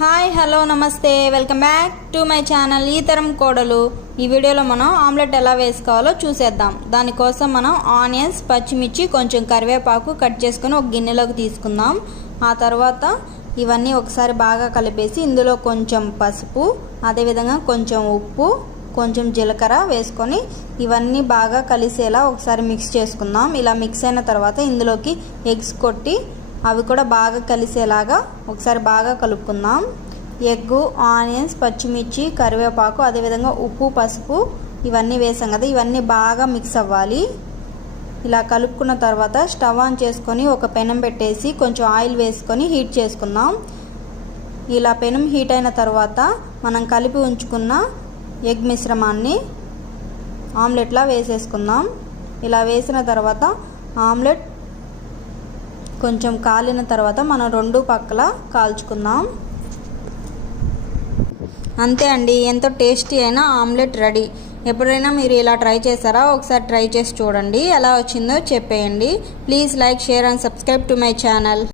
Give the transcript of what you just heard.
Hi hello నమస్తే welcome back to my channel ఈ తరం కోడలు. ఈ వీడియోలో మనం ఆమ్లెట్ ఎలా వేసుకోవాలో చూసేద్దాం. దానికోసం మనం ఆనియన్స్, పచ్చిమిర్చి, కొంచెం కరివేపాకు కట్ చేసుకొని ఒక గిన్నెలోకి తీసుకుందాం. ఆ తర్వాత ఇవన్నీ ఒకసారి బాగా కలిపేసి ఇందులో కొంచెం పసుపు, అదేవిధంగా కొంచెం ఉప్పు, కొంచెం జీలకర్ర వేసుకొని ఇవన్నీ బాగా కలిసేలా ఒకసారి మిక్స్ చేసుకుందాం. ఇలా మిక్స్ అయిన తర్వాత ఇందులోకి ఎగ్స్ కొట్టి అవి కూడా బాగా కలిసేలాగా ఒకసారి బాగా కలుపుకుందాం. ఎగ్గు, ఆనియన్స్, పచ్చిమిర్చి, కరివేపాకు, అదేవిధంగా ఉప్పు, పసుపు ఇవన్నీ వేసాం కదా, ఇవన్నీ బాగా మిక్స్ అవ్వాలి. ఇలా కలుపుకున్న తర్వాత స్టవ్ ఆన్ చేసుకొని ఒక పెనం పెట్టేసి కొంచెం ఆయిల్ వేసుకొని హీట్ చేసుకుందాం. ఇలా పెనం హీట్ అయిన తర్వాత మనం కలిపి ఉంచుకున్న ఎగ్ మిశ్రమాన్ని ఆమ్లెట్లా వేసేసుకుందాం. ఇలా వేసిన తర్వాత ఆమ్లెట్ కొంచెం కాలిన తర్వాత మనం రెండు పక్కల కాల్చుకుందాం. అంతే అండి, ఎంతో టేస్టీ అయిన ఆమ్లెట్ రెడీ. ఎప్పుడైనా మీరు ఇలా ట్రై చేస్తారా? ఒకసారి ట్రై చేసి చూడండి, ఎలా వచ్చిందో చెప్పేయండి. Please like, share and subscribe to my channel.